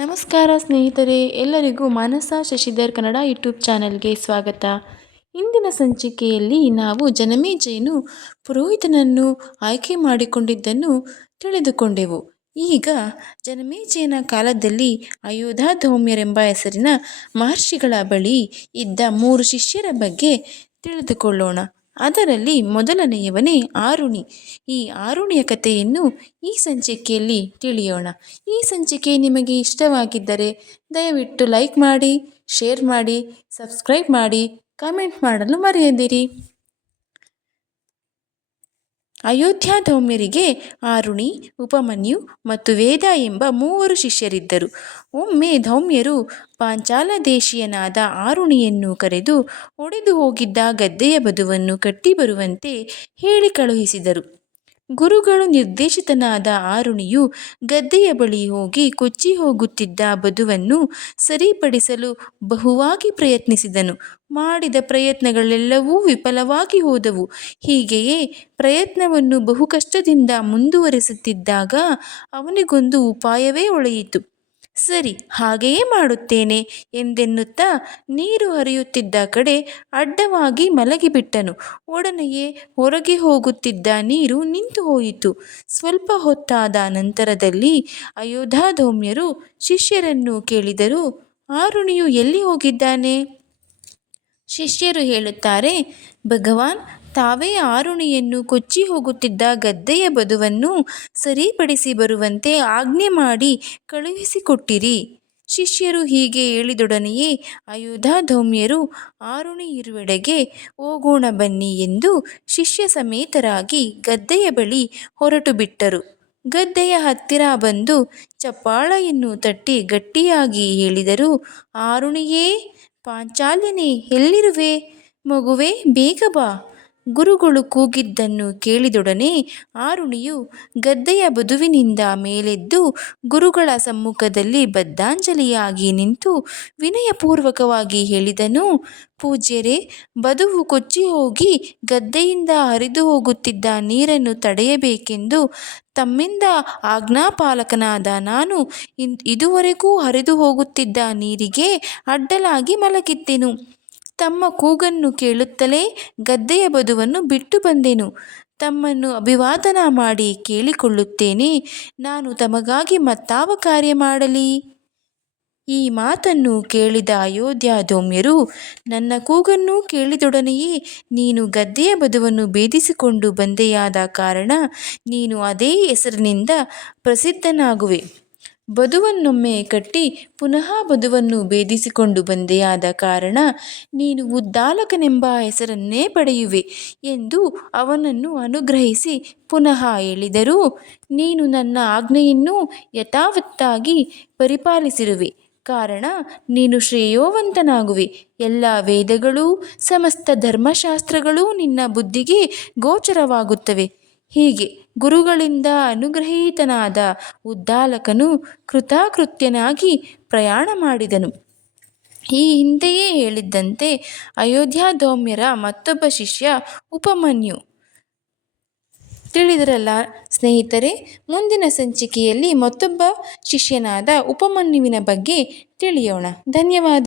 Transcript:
ನಮಸ್ಕಾರ ಸ್ನೇಹಿತರೆ, ಎಲ್ಲರಿಗೂ ಮಾನಸ ಶಶಿಧರ್ ಕನ್ನಡ ಯೂಟ್ಯೂಬ್ ಚಾನೆಲ್ಗೆ ಸ್ವಾಗತ. ಇಂದಿನ ಸಂಚಿಕೆಯಲ್ಲಿ ನಾವು ಜನಮೇಜಯನು ಪುರೋಹಿತನನ್ನು ಆಯ್ಕೆ ಮಾಡಿಕೊಂಡಿದ್ದನ್ನು ತಿಳಿದುಕೊಂಡೆವು. ಈಗ ಜನಮೇಜಯನ ಕಾಲದಲ್ಲಿ ಅಯೋಧಾಧೌಮ್ಯರೆಂಬ ಹೆಸರಿನ ಮಹರ್ಷಿಗಳ ಬಳಿ ಇದ್ದ 3 ಶಿಷ್ಯರ ಬಗ್ಗೆ ತಿಳಿದುಕೊಳ್ಳೋಣ. ಅದರಲ್ಲಿ ಮೊದಲನೆಯವನೇ ಆರುಣಿ. ಈ ಆರುಣಿಯ ಕಥೆಯನ್ನು ಈ ಸಂಚಿಕೆಯಲ್ಲಿ ತಿಳಿಯೋಣ. ಈ ಸಂಚಿಕೆ ನಿಮಗೆ ಇಷ್ಟವಾಗಿದ್ದರೆ ದಯವಿಟ್ಟು ಲೈಕ್ ಮಾಡಿ, ಶೇರ್ ಮಾಡಿ, ಸಬ್ಸ್ಕ್ರೈಬ್ ಮಾಡಿ, ಕಾಮೆಂಟ್ ಮಾಡಲು ಮರೆಯದಿರಿ. ಅಯೋಧ್ಯಾಧೌಮ್ಯರಿಗೆ ಆರುಣಿ, ಉಪಮನ್ಯು ಮತ್ತು ವೇದ ಎಂಬ 3 ಶಿಷ್ಯರಿದ್ದರು. ಒಮ್ಮೆ ಧೌಮ್ಯರು ಪಾಂಚಾಲ ದೇಶೀಯನಾದ ಆರುಣಿಯನ್ನು ಕರೆದು ಒಡೆದು ಹೋಗಿದ್ದ ಗದ್ದೆಯ ಬದುವನ್ನು ಕಟ್ಟಿ ಬರುವಂತೆ ಹೇಳಿ ಕಳುಹಿಸಿದರು. ಗುರುಗಳು ನಿರ್ದೇಶಿತನಾದ ಆರುಣಿಯು ಗದ್ದೆಯ ಬಳಿ ಹೋಗಿ ಕೊಚ್ಚಿ ಹೋಗುತ್ತಿದ್ದ ಬದುವನ್ನು ಸರಿಪಡಿಸಲು ಬಹುವಾಗಿ ಪ್ರಯತ್ನಿಸಿದನು. ಮಾಡಿದ ಪ್ರಯತ್ನಗಳೆಲ್ಲವೂ ವಿಫಲವಾಗಿ ಹೋದವು. ಹೀಗೆಯೇ ಪ್ರಯತ್ನವನ್ನು ಬಹುಕಷ್ಟದಿಂದ ಮುಂದುವರಿಸುತ್ತಿದ್ದಾಗ ಅವನಿಗೊಂದು ಉಪಾಯವೇ ಹೊಳೆಯಿತು. ಸರಿ, ಹಾಗೆಯೇ ಮಾಡುತ್ತೇನೆ ಎಂದೆನ್ನುತ್ತಾ ನೀರು ಹರಿಯುತ್ತಿದ್ದ ಕಡೆ ಅಡ್ಡವಾಗಿ ಮಲಗಿಬಿಟ್ಟನು. ಒಡನೆಯೇ ಹೊರಗೆ ಹೋಗುತ್ತಿದ್ದ ನೀರು ನಿಂತು ಹೋಯಿತು. ಸ್ವಲ್ಪ ಹೊತ್ತಾದ ನಂತರದಲ್ಲಿ ಅಯೋಧಾಧೌಮ್ಯರು ಶಿಷ್ಯರನ್ನು ಕೇಳಿದರು, ಆರುಣಿಯು ಎಲ್ಲಿ ಹೋಗಿದ್ದಾನೆ? ಶಿಷ್ಯರು ಹೇಳುತ್ತಾರೆ, ಭಗವಾನ್, ತಾವೇ ಆರುಣಿಯನ್ನು ಕೊಚ್ಚಿ ಹೋಗುತ್ತಿದ್ದ ಗದ್ದೆಯ ಬದುವನ್ನು ಸರಿಪಡಿಸಿ ಬರುವಂತೆ ಆಜ್ಞೆ ಮಾಡಿ ಕಳುಹಿಸಿಕೊಟ್ಟಿರಿ. ಶಿಷ್ಯರು ಹೀಗೆ ಹೇಳಿದೊಡನೆಯೇ ಅಯೋಧಾಧೌಮ್ಯರು ಆರುಣಿ ಇರುವೆಡೆಗೆ ಹೋಗೋಣ ಬನ್ನಿ ಎಂದು ಶಿಷ್ಯ ಸಮೇತರಾಗಿ ಗದ್ದೆಯ ಬಳಿ ಹೊರಟು ಬಿಟ್ಟರು. ಗದ್ದೆಯ ಹತ್ತಿರ ಬಂದು ಚಪ್ಪಾಳೆಯನ್ನು ತಟ್ಟಿ ಗಟ್ಟಿಯಾಗಿ ಹೇಳಿದರು, ಆರುಣಿಯೇ, ಪಾಂಚಾಲ್ಯನೇ, ಎಲ್ಲಿರುವೆ? ಮಗುವೇ, ಬೇಗ ಬಾ. ಗುರುಗಳು ಕೂಗಿದ್ದನ್ನು ಕೇಳಿದೊಡನೆ ಆರುಣಿಯು ಗದ್ದೆಯ ಬದುವಿನಿಂದ ಮೇಲೆದ್ದು ಗುರುಗಳ ಸಮ್ಮುಖದಲ್ಲಿ ಬದ್ಧಾಂಜಲಿಯಾಗಿ ನಿಂತು ವಿನಯಪೂರ್ವಕವಾಗಿ ಹೇಳಿದನು, ಪೂಜ್ಯರೇ, ಬದುವು ಕೊಚ್ಚಿ ಹೋಗಿ ಗದ್ದೆಯಿಂದ ಹರಿದು ಹೋಗುತ್ತಿದ್ದ ನೀರನ್ನು ತಡೆಯಬೇಕೆಂದು ತಮ್ಮಿಂದ ಆಜ್ಞಾಪಾಲಕನಾದ ನಾನು ಇದುವರೆಗೂ ಹರಿದು ಹೋಗುತ್ತಿದ್ದ ನೀರಿಗೆ ಅಡ್ಡಲಾಗಿ ಮಲಗಿದ್ದೆನು. ತಮ್ಮ ಕೂಗನ್ನು ಕೇಳುತ್ತಲೇ ಗದ್ದೆಯ ಬದುವನ್ನು ಬಿಟ್ಟು ಬಂದೆನು. ತಮ್ಮನ್ನು ಅಭಿವಾದನ ಮಾಡಿ ಕೇಳಿಕೊಳ್ಳುತ್ತೇನೆ, ನಾನು ತಮಗಾಗಿ ಮತ್ತಾವ ಕಾರ್ಯ ಮಾಡಲಿ? ಈ ಮಾತನ್ನು ಕೇಳಿದ ಅಯೋಧ್ಯಾಧೌಮ್ಯರು, ನನ್ನ ಕೂಗನ್ನು ಕೇಳಿದೊಡನೆಯೇ ನೀನು ಗದ್ದೆಯ ಬದುವನ್ನು ಭೇದಿಸಿಕೊಂಡು ಬಂದೆಯಾದ ಕಾರಣ ನೀನು ಅದೇ ಹೆಸರಿನಿಂದ ಪ್ರಸಿದ್ಧನಾಗುವೆ. ಬದುವನ್ನೊಮ್ಮೆ ಕಟ್ಟಿ ಪುನಃ ಬದುವನ್ನು ಭೇದಿಸಿಕೊಂಡು ಬಂದೆಯಾದ ಕಾರಣ ನೀನು ಉದ್ದಾಲಕನೆಂಬ ಹೆಸರನ್ನೇ ಪಡೆಯುವೆ ಎಂದು ಅವನನ್ನು ಅನುಗ್ರಹಿಸಿ ಪುನಃ ಹೇಳಿದರು. ನೀನು ನನ್ನ ಆಜ್ಞೆಯನ್ನು ಯಥಾವತ್ತಾಗಿ ಪರಿಪಾಲಿಸಿರುವೆ ಕಾರಣ ನೀನು ಶ್ರೇಯೋವಂತನಾಗುವೆ. ಎಲ್ಲ ವೇದಗಳೂ ಸಮಸ್ತ ಧರ್ಮಶಾಸ್ತ್ರಗಳೂ ನಿನ್ನ ಬುದ್ಧಿಗೆ ಗೋಚರವಾಗುತ್ತವೆ. ಹೀಗೆ ಗುರುಗಳಿಂದ ಅನುಗ್ರಹೀತನಾದ ಉದ್ದಾಲಕನು ಕೃತಕೃತ್ಯನಾಗಿ ಪ್ರಯಾಣ ಮಾಡಿದನು. ಈ ಹಿಂದೆಯೇ ಹೇಳಿದ್ದಂತೆ ಅಯೋಧ್ಯಾಧೌಮ್ಯರ ಮತ್ತೊಬ್ಬ ಶಿಷ್ಯ ಉಪಮನ್ಯು. ತಿಳಿದರಲ್ಲ ಸ್ನೇಹಿತರೆ, ಮುಂದಿನ ಸಂಚಿಕೆಯಲ್ಲಿ ಮತ್ತೊಬ್ಬ ಶಿಷ್ಯನಾದ ಉಪಮನ್ಯುವಿನ ಬಗ್ಗೆ ತಿಳಿಯೋಣ. ಧನ್ಯವಾದ.